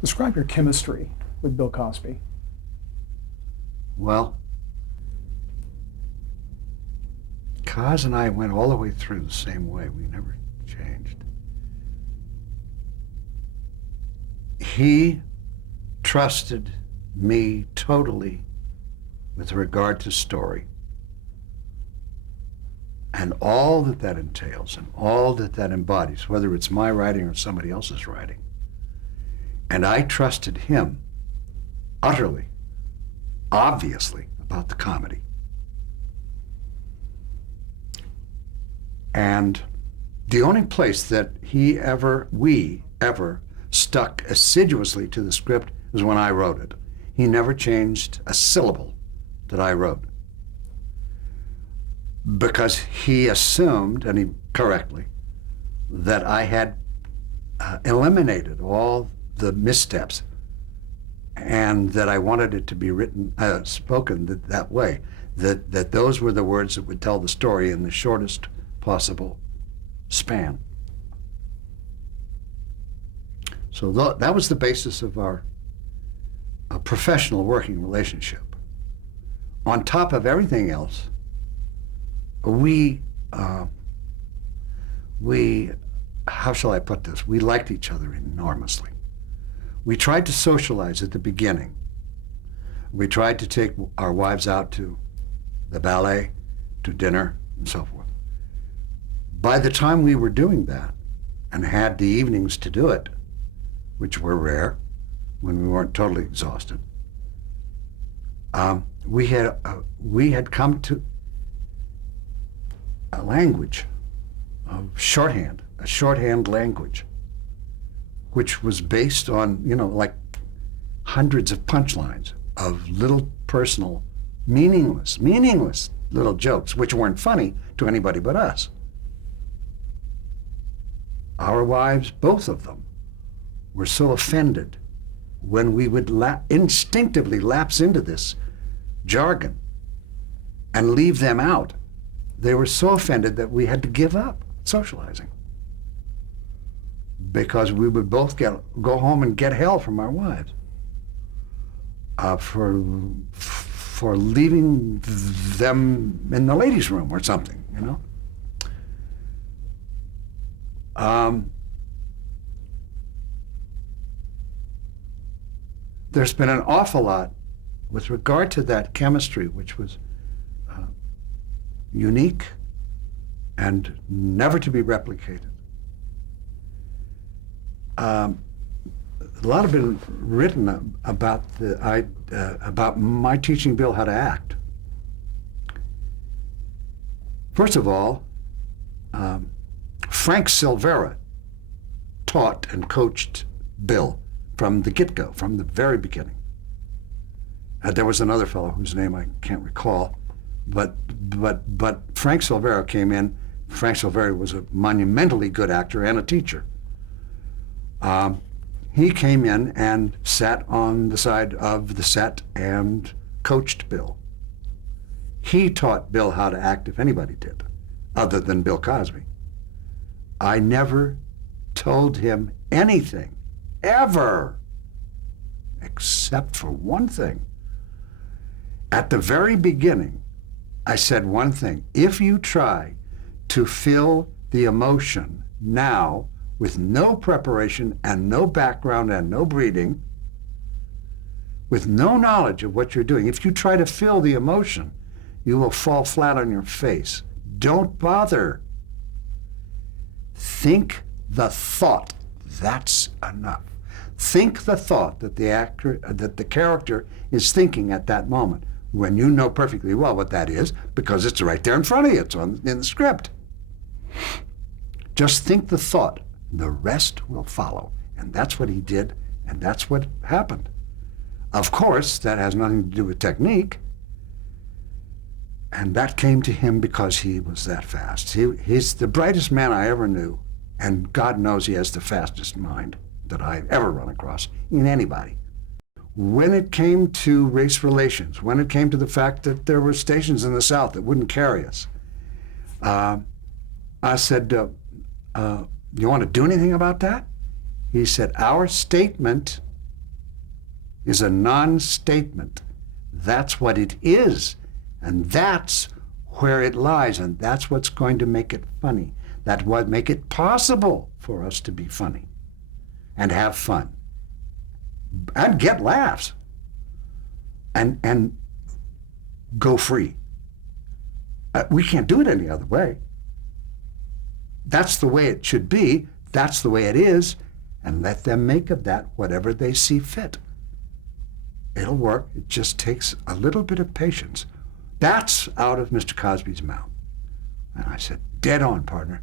Describe your chemistry with Bill Cosby. Well, Kaz and I went all the way through the same way. We never changed. He trusted me totally with regard to story and all that that entails and all that that embodies, whether it's my writing or somebody else's writing. And I trusted him utterly, obviously, about the comedy. And the only place that we ever stuck assiduously to the script was when I wrote it. He never changed a syllable that I wrote, because he assumed, and he correctly, that I had eliminated all the missteps and that I wanted it to be written, spoken that way, that those were the words that would tell the story in the shortest possible span. So that was the basis of our professional working relationship. On top of everything else, we, how shall I put this? We liked each other enormously. We tried to socialize at the beginning. We tried to take our wives out to the ballet, to dinner, and so forth. By the time we were doing that and had the evenings to do it, which were rare when we weren't totally exhausted, we had come to a language of shorthand, a shorthand language, which was based on, like hundreds of punchlines of little personal, meaningless little jokes, which weren't funny to anybody but us. Our wives, both of them, were so offended when we would instinctively lapse into this jargon and leave them out. They were so offended that we had to give up socializing, because we would both go home and get hell from our wives for leaving them in the ladies' room or something, There's been an awful lot with regard to that chemistry, which was unique and never to be replicated. A lot have been written about about my teaching Bill how to act. First of all, Frank Silvera taught and coached Bill from the get-go, from the very beginning. There was another fellow whose name I can't recall, but Frank Silvera came in. Frank Silvera was a monumentally good actor and a teacher. He came in and sat on the side of the set and coached Bill. He taught Bill how to act, if anybody did, other than Bill Cosby. I never told him anything, ever, except for one thing. At the very beginning, I said one thing: if you try to fill the emotion now with no preparation and no background and no breeding, with no knowledge of what you're doing, if you try to fill the emotion, you will fall flat on your face. Don't bother. Think the thought. That's enough. Think the thought that the character is thinking at that moment, when you know perfectly well what that is, because it's right there in front of you. It's in the script. Just think the thought. The rest will follow. And that's what he did, and that's what happened. Of course, that has nothing to do with technique. And that came to him because he was that fast. He's the brightest man I ever knew, and God knows he has the fastest mind that I've ever run across in anybody. When it came to race relations, when it came to the fact that there were stations in the South that wouldn't carry us, I said, you want to do anything about that? He said, our statement is a non-statement. That's what it is. And that's where it lies. And that's what's going to make it funny. That's what make it possible for us to be funny and have fun and get laughs and go free. We can't do it any other way. That's the way it should be. That's the way it is. And let them make of that whatever they see fit. It'll work. It just takes a little bit of patience. That's out of Mr. Cosby's mouth. And I said, dead on, partner.